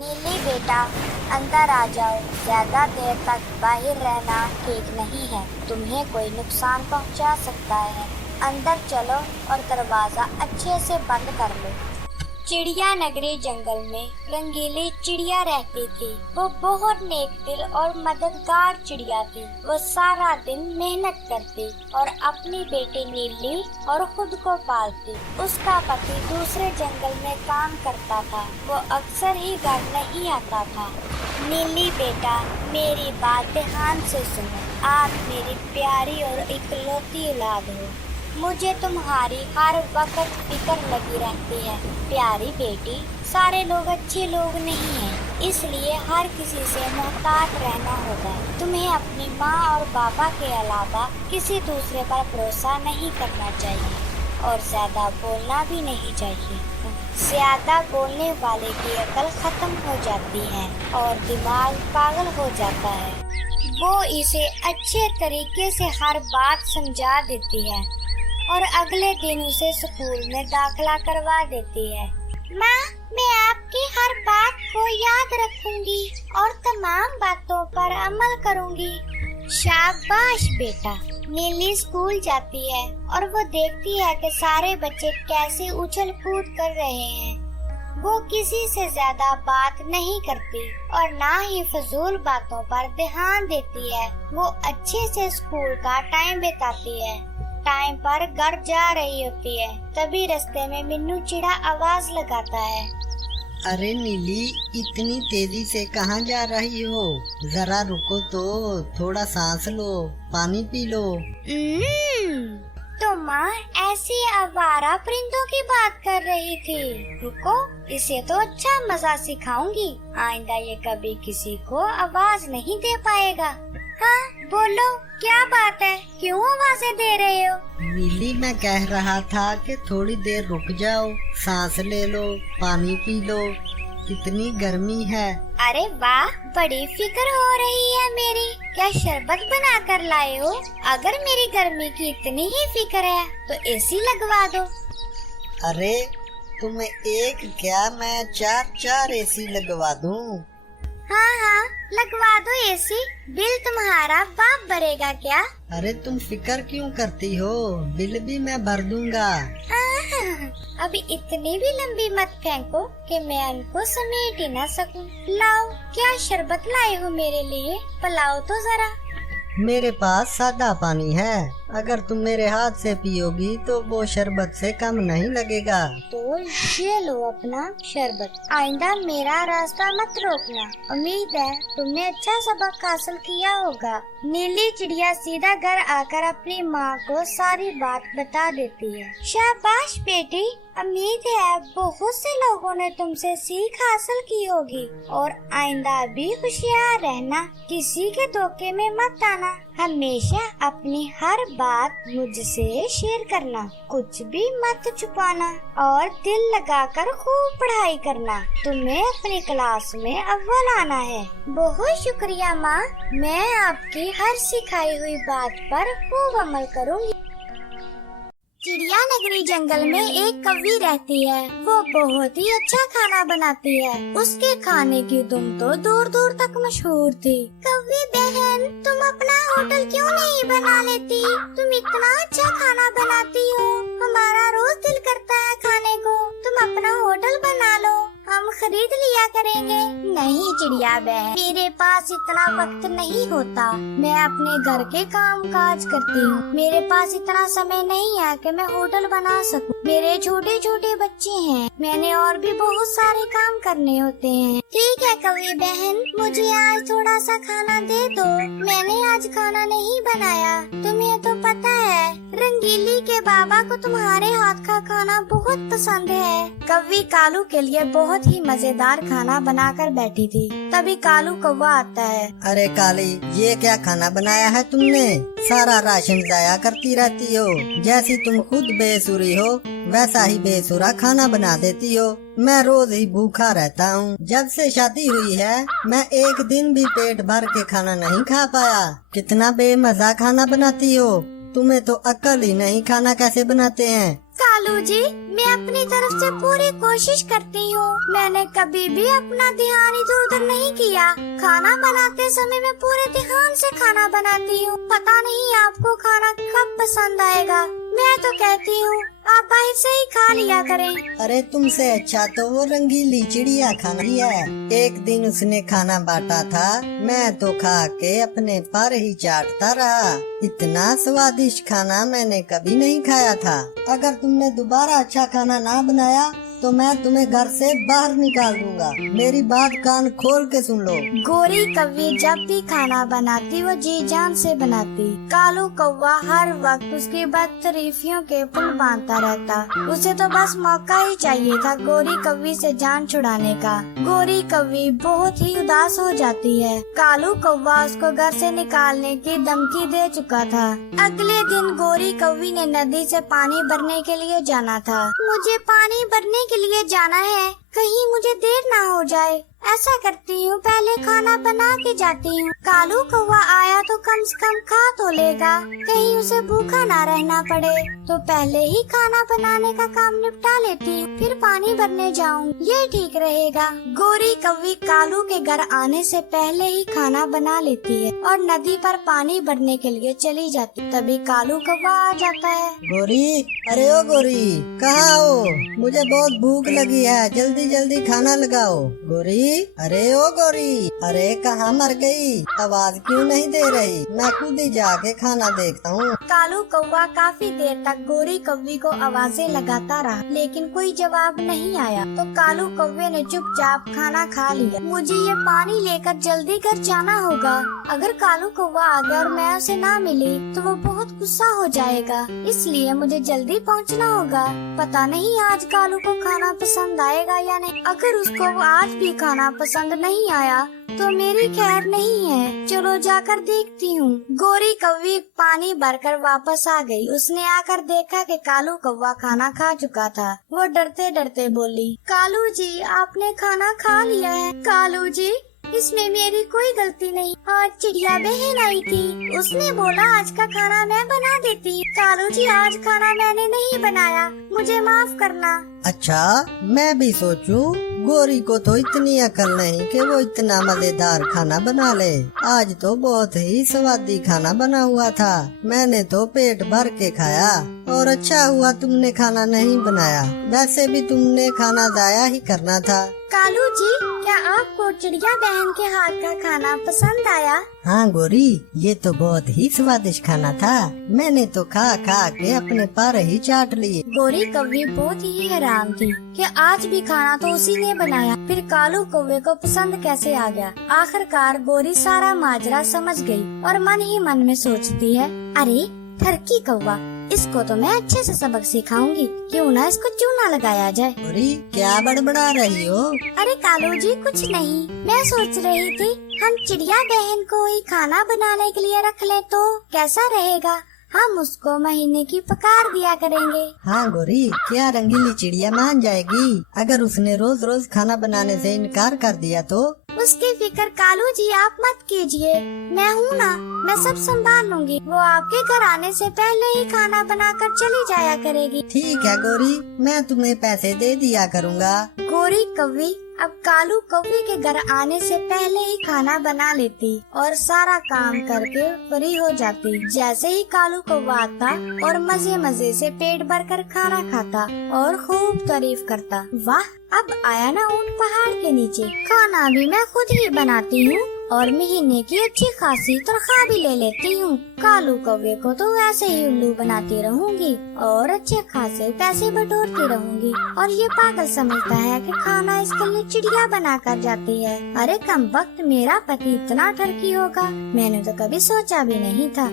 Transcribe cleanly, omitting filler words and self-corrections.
नीली बेटा, अंदर आ जाओ। ज्यादा देर तक बाहर रहना ठीक नहीं है, तुम्हें कोई नुकसान पहुंचा सकता है। अंदर चलो और दरवाजा अच्छे से बंद कर लो। चिड़िया नगरी जंगल में रंगीली चिड़िया रहती थी। वो बहुत नेक दिल और मददगार चिड़िया थी। वो सारा दिन मेहनत करती और अपनी बेटी नीली और खुद को पालती। उसका पति दूसरे जंगल में काम करता था। वो अक्सर ही घर नहीं आता था। नीली बेटा, मेरी बात ध्यान से सुनो। आप मेरी प्यारी और इकलौती औलाद हो। मुझे तुम्हारी हर वक्त फिक्र लगी रहती है। प्यारी बेटी, सारे लोग अच्छे लोग नहीं हैं, इसलिए हर किसी से मोहतात रहना होगा। तुम्हें अपनी माँ और पापा के अलावा किसी दूसरे पर भरोसा नहीं करना चाहिए और ज्यादा बोलना भी नहीं चाहिए। ज्यादा बोलने वाले की अकल खत्म हो जाती है और दिमाग पागल हो जाता है। वो इसे अच्छे तरीके से हर बात समझा देती है और अगले दिन उसे स्कूल में दाखिला करवा देती है। माँ, मैं आपकी हर बात को याद रखूंगी और तमाम बातों पर अमल करूंगी। शाबाश बेटा। नीली स्कूल जाती है और वो देखती है कि सारे बच्चे कैसे उछल कूद कर रहे हैं। वो किसी से ज्यादा बात नहीं करती और ना ही फजूल बातों पर ध्यान देती है। वो अच्छे से स्कूल का टाइम बिताती है। टाइम पर घर जा रही होती है, तभी रास्ते में मिन्नू चिड़ा आवाज लगाता है। अरे नीली, इतनी तेजी से कहाँ जा रही हो? जरा रुको तो, थोड़ा सांस लो, पानी पी लो। तो माँ ऐसी आवारा परिंदों की बात कर रही थी। रुको, इसे तो अच्छा मजा सिखाऊंगी। आइंदा ये कभी किसी को आवाज नहीं दे पाएगा। हाँ बोलो, क्या बात है? क्यों आवाजें दे रहे हो? नीली, मैं कह रहा था कि थोड़ी देर रुक जाओ, सांस ले लो, पानी पी लो, कितनी गर्मी है। अरे वाह, बड़ी फिक्र हो रही है मेरी। क्या शरबत बना कर लाए हो? अगर मेरी गर्मी की इतनी ही फिक्र है तो एसी लगवा दो। अरे तुम्हें एक क्या, मैं चार एसी लगवा दूं? हाँ हाँ, लगवा दो एसी। बिल तुम्हारा बाप भरेगा क्या? अरे तुम फिक्र क्यों करती हो? बिल भी मैं भर दूंगा। अभी इतनी भी लंबी मत फेंको कि मैं उनको समेट ही न सकूं। लाओ, क्या शरबत लाए हो मेरे लिए? पिलाओ तो जरा। मेरे पास सादा पानी है, अगर तुम मेरे हाथ से पियोगी तो वो शरबत से कम नहीं लगेगा। तो ये लो अपना शरबत। आइंदा मेरा रास्ता मत रोकना। उम्मीद है तुमने अच्छा सबक हासिल किया होगा। नीली चिड़िया सीधा घर आकर अपनी माँ को सारी बात बता देती है। शाबाश बेटी, उम्मीद है बहुत से लोगों ने तुमसे सीख हासिल की होगी और आइंदा भी होशियार रहना, किसी के धोखे में मत आना। हमेशा अपनी हर बात मुझसे शेयर करना, कुछ भी मत छुपाना और दिल लगाकर खूब पढ़ाई करना। तुम्हें अपनी क्लास में अव्वल आना है। बहुत शुक्रिया माँ, मैं आपकी हर सिखाई हुई बात पर खूब अमल करूँगी। चिड़िया नगरी जंगल में एक कौवी रहती है। वो बहुत ही अच्छा खाना बनाती है। उसके खाने की धुन तो दूर दूर तक मशहूर थी। कौवी बहन, तुम अपना होटल क्यों नहीं बना लेती? तुम इतना अच्छा खाना बनाती हो, हमारा रोज दिल करता है खाने को। तुम अपना होटल बना लो, हम खरीद लिया करेंगे। नहीं चिड़िया बहन, मेरे पास इतना वक्त नहीं होता। मैं अपने घर के काम काज करती हूँ। मेरे पास इतना समय नहीं है कि मैं होटल बना सकूं। मेरे छोटे छोटे बच्चे हैं, मैंने और भी बहुत सारे काम करने होते हैं। ठीक है कौवी बहन, मुझे आज थोड़ा सा खाना दे दो। मैंने आज खाना नहीं बनाया। तुम्हें तो पता है रंगीली के बाबा को तुम्हारे हाथ का खाना बहुत पसंद है। कौवी कालू के लिए बहुत ही मजेदार खाना बनाकर बैठी थी। तभी कालू कौवा आता है। अरे काली, ये क्या खाना बनाया है तुमने? सारा राशन जाया करती रहती हो। जैसी तुम खुद बेसुरी हो वैसा ही बेसुरा खाना बना देती हो। मैं रोज ही भूखा रहता हूँ। जब से शादी हुई है मैं एक दिन भी पेट भर के खाना नहीं खा पाया। कितना बेमजा खाना बनाती हो। तुम्हें तो अक्ल ही नहीं, खाना कैसे बनाते हैं। कालू जी, मैं अपनी तरफ से पूरी कोशिश करती हूँ। मैंने कभी भी अपना ध्यान इधर उधर नहीं किया। खाना बनाते समय मैं पूरे ध्यान से खाना बनाती हूँ। पता नहीं आपको खाना कब पसंद आएगा। मैं तो कहती हूँ आप बाहर से ही खा लिया करें। अरे तुमसे अच्छा तो वो रंगीली चिड़िया खाना ही है। एक दिन उसने खाना बांटा था, मैं तो खा के अपने पर ही चाटता रहा। इतना स्वादिष्ट खाना मैंने कभी नहीं खाया था। अगर तुमने दोबारा अच्छा खाना ना बनाया तो मैं तुम्हें घर से बाहर निकाल दूंगा। मेरी बात कान खोल के सुन लो। गोरी कौवी जब भी खाना बनाती वो जी जान से बनाती। कालू कौवा हर वक्त उसकी बदतरीफियों के पुल बांधता रहता। उसे तो बस मौका ही चाहिए था गोरी कौवी से जान छुड़ाने का। गोरी कौवी बहुत ही उदास हो जाती है। कालू कौवा उसको घर से निकालने की धमकी दे चुका था। अगले दिन गोरी कौवी ने नदी से पानी भरने के लिए जाना था। मुझे पानी भरने के लिए जाना है, कहीं मुझे देर ना हो जाए। ऐसा करती हूँ, पहले खाना बना के जाती हूँ। कालू कौवा आया तो कम से कम खा तो लेगा, कहीं उसे भूखा ना रहना पड़े। तो पहले ही खाना बनाने का काम निपटा लेती हूँ, फिर पानी भरने जाऊँ, ये ठीक रहेगा। गोरी कौवी कालू के घर आने से पहले ही खाना बना लेती है और नदी पर पानी भरने के लिए चली जाती। तभी कालू कौवा आ जाता है। गोरी, अरे ओ गोरी, कहाँ हो? मुझे बहुत भूख लगी है, जल्दी जल्दी खाना लगाओ। गोरी, अरे ओ गोरी, अरे कहाँ मर गई? आवाज क्यों नहीं दे रही? मैं खुद ही जाके खाना देखता हूँ। कालू कौवा काफी देर तक गोरी कौवी को आवाजें लगाता रहा, लेकिन कोई जवाब नहीं आया। तो कालू कौवे ने चुपचाप खाना खा लिया। मुझे ये पानी लेकर जल्दी घर जाना होगा। अगर कालू कौवा आ गया और मैं उसे ना मिली तो वो बहुत गुस्सा हो जाएगा, इसलिए मुझे जल्दी पहुँचना होगा। पता नहीं आज कालू को खाना पसंद आएगा या नहीं। अगर उसको आज भी खाना पसंद नहीं आया तो मेरी खैर नहीं है। चलो जाकर देखती हूँ। गोरी कौवी पानी भरकर वापस आ गई। उसने आकर देखा कि कालू कौवा खाना खा चुका था। वो डरते डरते बोली, कालू जी आपने खाना खा लिया है। कालू जी, इसमें मेरी कोई गलती नहीं। आज चिड़िया बहन आई थी, उसने बोला आज का खाना मैं बना देती। कालू जी आज खाना मैंने नहीं बनाया, मुझे माफ करना। अच्छा, मैं भी सोचूं, गोरी को तो इतनी अकल नहीं कि वो इतना मजेदार खाना बना ले। आज तो बहुत ही स्वादी खाना बना हुआ था, मैंने तो पेट भर के खाया। और अच्छा हुआ तुमने खाना नहीं बनाया, वैसे भी तुमने खाना दाया ही करना था। कालू जी, क्या आपको चिड़िया बहन के हाथ का खाना पसंद आया? हाँ गोरी, ये तो बहुत ही स्वादिष्ट खाना था। मैंने तो खा खा के अपने पर ही चाट लिए। गोरी कौवी बहुत ही हैरान थी कि आज भी खाना तो उसी ने बनाया, फिर कालू कौवे को पसंद कैसे आ गया। आखिरकार गोरी सारा माजरा समझ गई और मन ही मन में सोचती है, अरे ठरकी कौवा, इसको तो मैं अच्छे से सबक सिखाऊंगी। क्यों ना इसको चूना लगाया जाए। गोरी, क्या बड़बड़ा रही हो? अरे कालू जी कुछ नहीं, मैं सोच रही थी हम चिड़िया बहन को ही खाना बनाने के लिए रख ले तो कैसा रहेगा। हम उसको महीने की पगार दिया करेंगे। हाँ गोरी, क्या रंगीली चिड़िया मान जाएगी? अगर उसने रोज रोज खाना बनाने से इनकार कर दिया तो? उसकी फिक्र कालू जी आप मत कीजिए, मैं हूँ ना, मैं सब संभाल लूंगी। वो आपके घर आने से पहले ही खाना बनाकर चली जाया करेगी। ठीक है गोरी, मैं तुम्हें पैसे दे दिया करूँगा। गोरी कौवी अब कालू कौवे के घर आने से पहले ही खाना बना लेती और सारा काम करके फ्री हो जाती। जैसे ही कालू कौवा आता और मजे मजे से पेट भर कर खाना खाता और खूब तारीफ करता। वाह, अब आया ना ऊंट पहाड़ के नीचे। खाना भी मैं खुद ही बनाती हूँ और महीने की अच्छी खासी तनख्वाह भी ले लेती हूँ। कालू कौवे को तो ऐसे ही उल्लू बनाती रहूंगी और अच्छे खासे पैसे बटोरती रहूंगी। और ये पागल समझता है कि खाना इसके लिए चिड़िया बना कर जाती है। अरे कम वक्त, मेरा पति इतना ठरकी होगा, मैंने तो कभी सोचा भी नहीं था।